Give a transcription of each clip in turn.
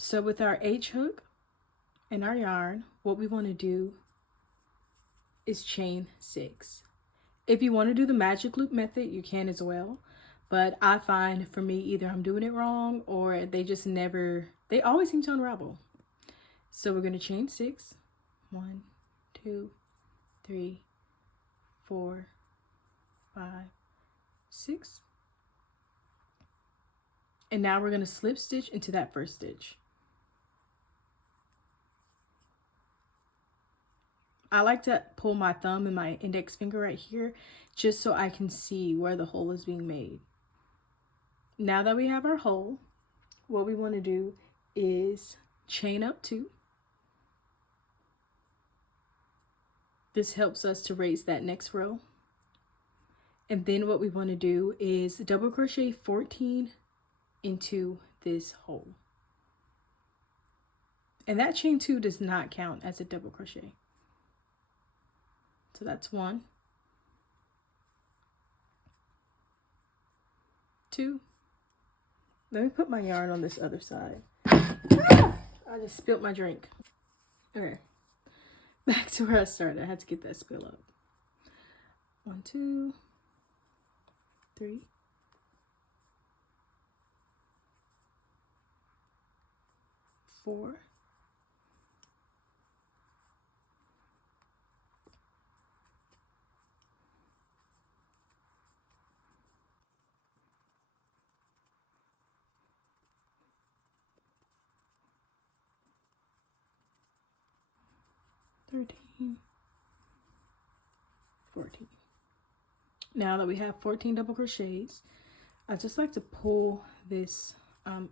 So with our H hook and our yarn, what we want to do is chain 6. If you want to do the magic loop method, you can as well. But I find for me, either I'm doing it wrong or they always seem to unravel. So we're going to chain 6. 1, 2, 3, 4, 5, 6. And now we're going to slip stitch into that first stitch. I like to pull my thumb and my index finger right here just so I can see where the hole is being made. Now that we have our hole, what we want to do is chain up 2. This helps us to raise that next row. And then what we want to do is double crochet 14 into this hole. And that chain 2 does not count as a double crochet. So that's 1, 2. Let me put my yarn on this other side. I just spilled my drink. Okay, back to where I started. I had to get that spill up. 1, 2, 3, 4, 13, 14. Now that we have 14 double crochets, I just like to pull this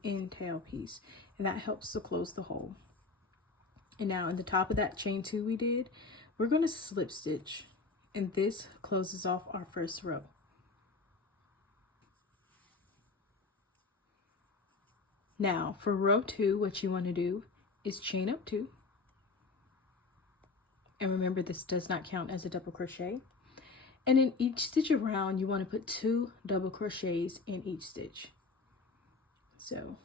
end tail piece, and that helps to close the hole. And now in the top of that chain 2 we did, we're going to slip stitch, and this closes off our first row. Now for row 2, what you want to do is chain up 2. And remember, this does not count as a double crochet. And in each stitch around, you want to put 2 double crochets in each stitch. So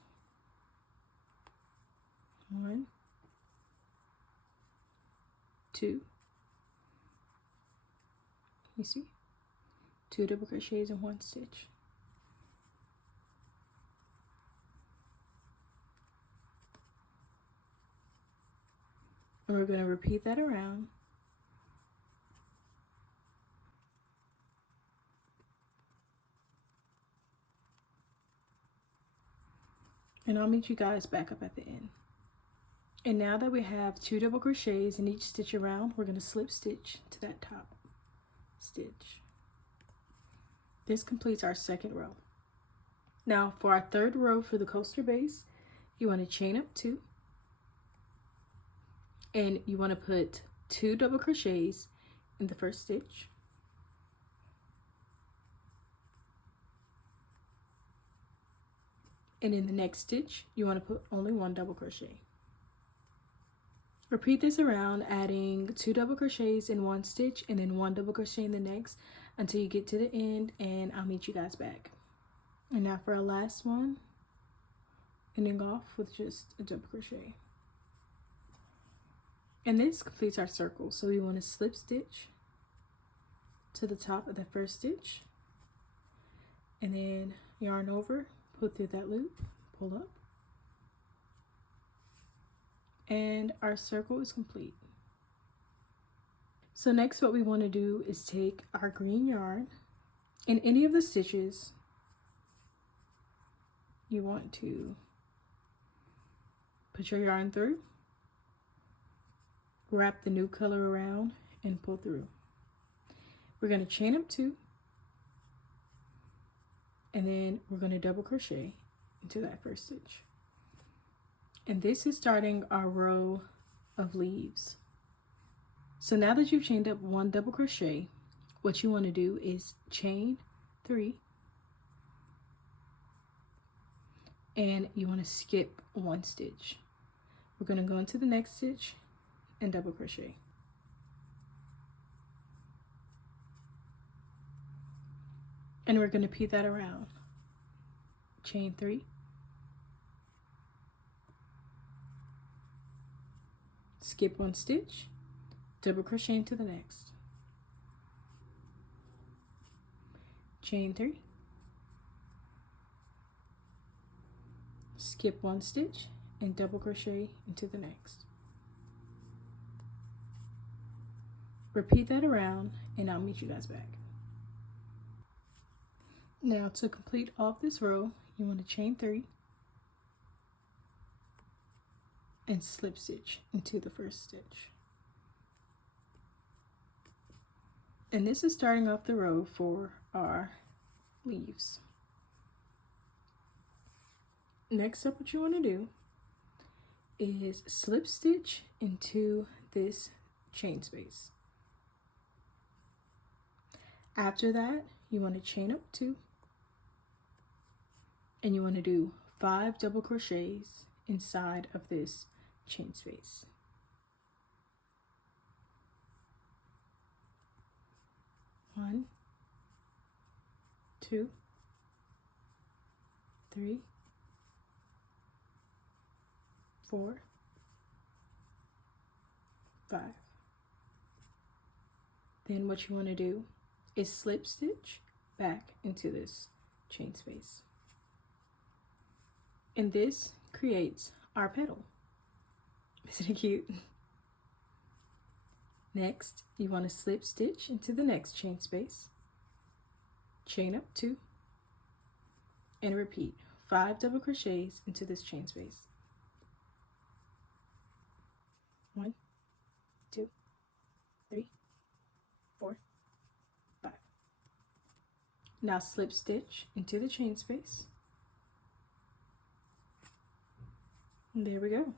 1, 2, you see, 2 double crochets in one stitch. And we're going to repeat that around. And I'll meet you guys back up at the end. And now that we have 2 double crochets in each stitch around, we're going to slip stitch to that top stitch. This completes our second row. Now for our third row for the coaster base, you want to chain up 2. And you want to put 2 double crochets in the first stitch. And in the next stitch, you want to put only 1 double crochet. Repeat this around, adding 2 double crochets in one stitch and then 1 double crochet in the next until you get to the end, and I'll meet you guys back. And now for our last one, ending off with just a double crochet. And this completes our circle. So we want to slip stitch to the top of the first stitch, and then yarn over, pull through that loop, pull up, and our circle is complete. So next what we want to do is take our green yarn, in any of the stitches you want to put your yarn through, wrap the new color around, and pull through. We're going to chain up 2, and then we're going to double crochet into that first stitch. And this is starting our row of leaves. So now that you've chained up 1 double crochet, what you want to do is chain 3, and you want to skip 1 stitch. We're going to go into the next stitch and double crochet. And we're going to repeat that around. Chain 3, skip 1 stitch, double crochet into the next, chain 3, skip 1 stitch, and double crochet into the next. Repeat that around, and I'll meet you guys back. Now to complete off this row, you want to chain 3 and slip stitch into the first stitch. And this is starting off the row for our leaves. Next up, what you want to do is slip stitch into this chain space. After that, you want to chain up 2, and you want to do 5 double crochets inside of this chain space. One, 2, 3, 4, 5. Then what you want to do is slip stitch back into this chain space. And this creates our petal. Isn't it cute? Next, you want to slip stitch into the next chain space, chain up 2, and repeat 5 double crochets into this chain space. 1, 2, 3, 4, 5. Now slip stitch into the chain space. And there we go,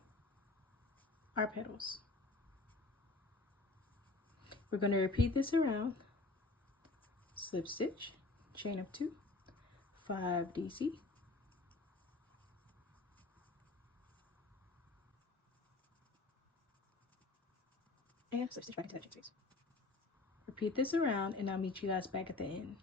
our petals. We're going to repeat this around, slip stitch, chain up 2, 5 DC, and slip stitch back into that chain space. Repeat this around, and I'll meet you guys back at the end.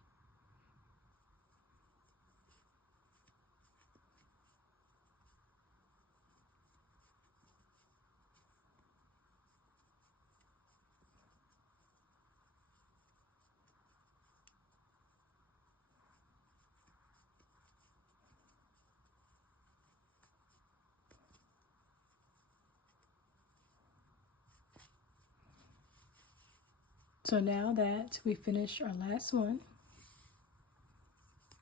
So now that we finished our last one,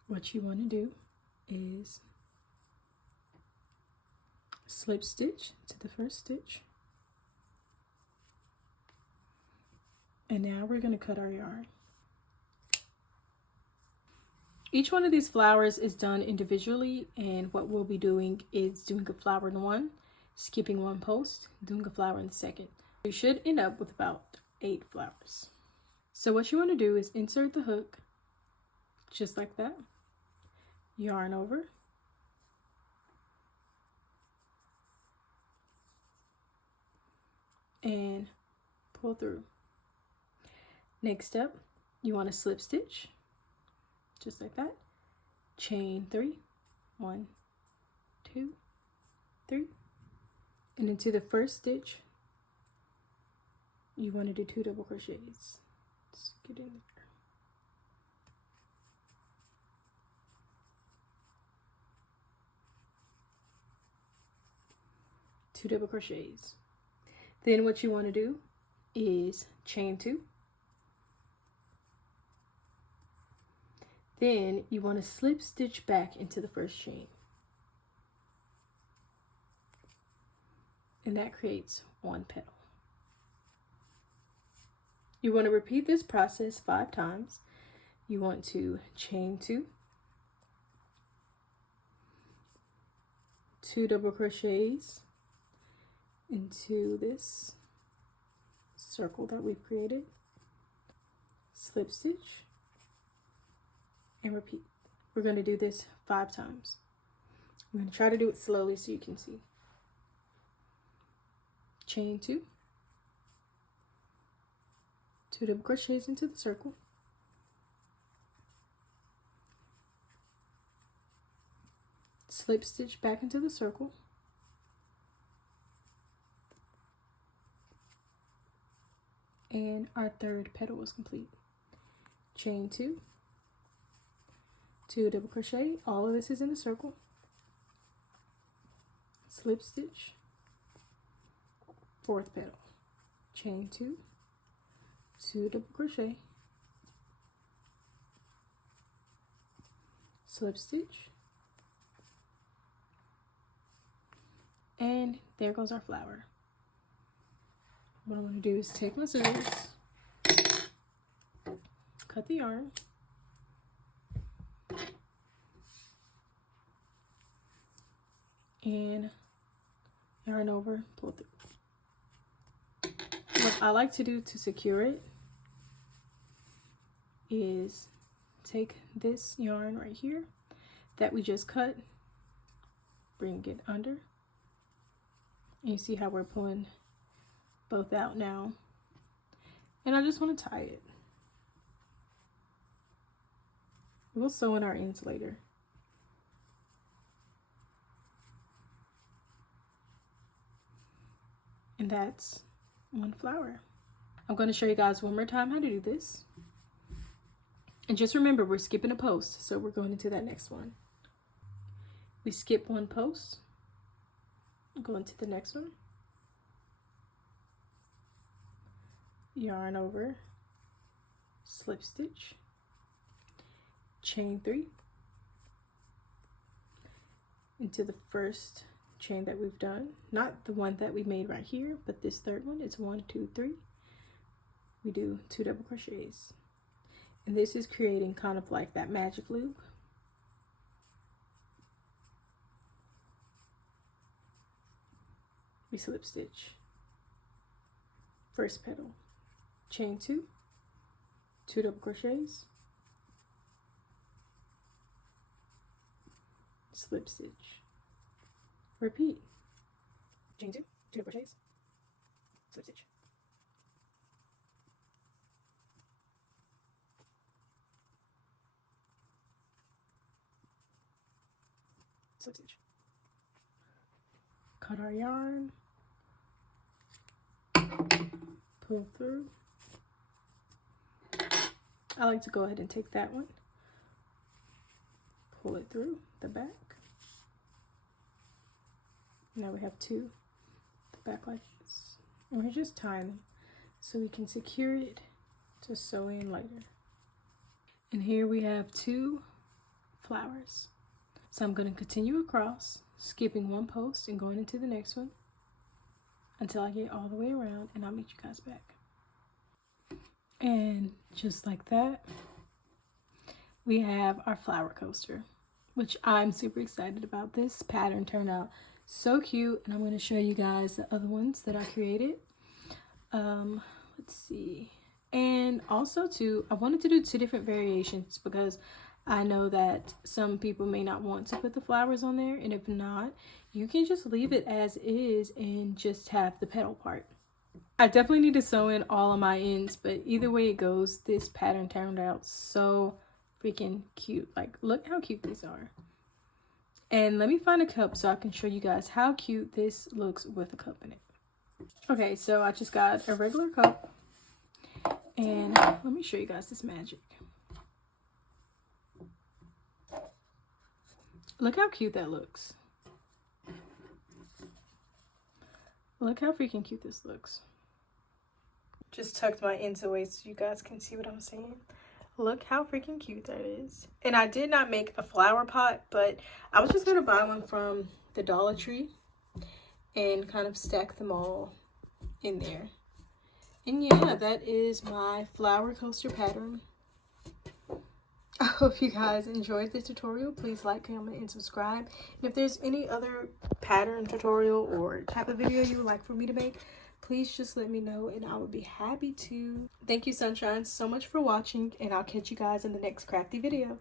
what you want to do is slip stitch to the first stitch. And now we're going to cut our yarn. Each one of these flowers is done individually, and what we'll be doing is doing a flower in one, skipping 1 post, doing a flower in the second. You should end up with about 8 flowers. So what you want to do is insert the hook just like that, yarn over, and pull through. Next up, you want to slip stitch just like that, chain 3, 1, 2, 3, and into the first stitch you want to do 2 double crochets. Let's get in there. 2 double crochets. Then what you want to do is chain 2. Then you want to slip stitch back into the first chain. And that creates 1 petal. You want to repeat this process 5 times. You want to chain 2, 2 double crochets into this circle that we've created, slip stitch, and repeat. We're going to do this 5 times. I'm going to try to do it slowly so you can see. Chain 2, 2 double crochets into the circle, slip stitch back into the circle, and our third petal was complete. Chain 2, 2 double crochet. All of this is in the circle. Slip stitch, 4th petal, chain 2, 2 double crochet, slip stitch, and there goes our flower. What I'm going to do is take my scissors, cut the yarn, and yarn over, pull through. What I like to do to secure it is take this yarn right here that we just cut, bring it under, and you see how we're pulling both out now, and I just want to tie it. We'll sew in our ends later. And that's one flower. I'm going to show you guys one more time how to do this. And just remember, we're skipping a post, so we're going into that next one. We skip one post, go into the next one, yarn over, slip stitch, chain 3 into the first chain that we've done, not the one that we made right here, but this third one. It's 1, 2, 3. We do 2 double crochets, and this is creating kind of like that magic loop. We slip stitch, first petal, chain 2, 2 double crochets, slip stitch, repeat, chain 2, 2 double crochets, slip stitch, slip stitch, cut our yarn, pull through. I like to go ahead and take that one, pull it through the back. Now we have 2 the back like this, and we're just tying them so we can secure it to sew in later. And here we have 2 flowers. So I'm going to continue across, skipping one post and going into the next one until I get all the way around, and I'll meet you guys back. And just like that, we have our flower coaster, which I'm super excited about. This pattern turned out so cute, and I'm going to show you guys the other ones that I created. Let's see. And also too, I wanted to do 2 different variations because I know that some people may not want to put the flowers on there, and if not, you can just leave it as is and just have the petal part. I definitely need to sew in all of my ends, but either way it goes, this pattern turned out so freaking cute. Like, look how cute these are. And let me find a cup so I can show you guys how cute this looks with a cup in it. Okay, so I just got a regular cup, and let me show you guys this magic. Look how cute that looks. Look how freaking cute this looks. Just tucked my ends away so you guys can see what I'm saying. Look how freaking cute that is. And I did not make a flower pot, but I was just going to buy one from the Dollar Tree and kind of stack them all in there. And yeah, that is my flower coaster pattern. I hope you guys enjoyed the tutorial. Please like, comment, and subscribe. And if there's any other pattern tutorial or type of video you would like for me to make, please just let me know and I would be happy to. Thank you, Sunshine, so much for watching, and I'll catch you guys in the next crafty video.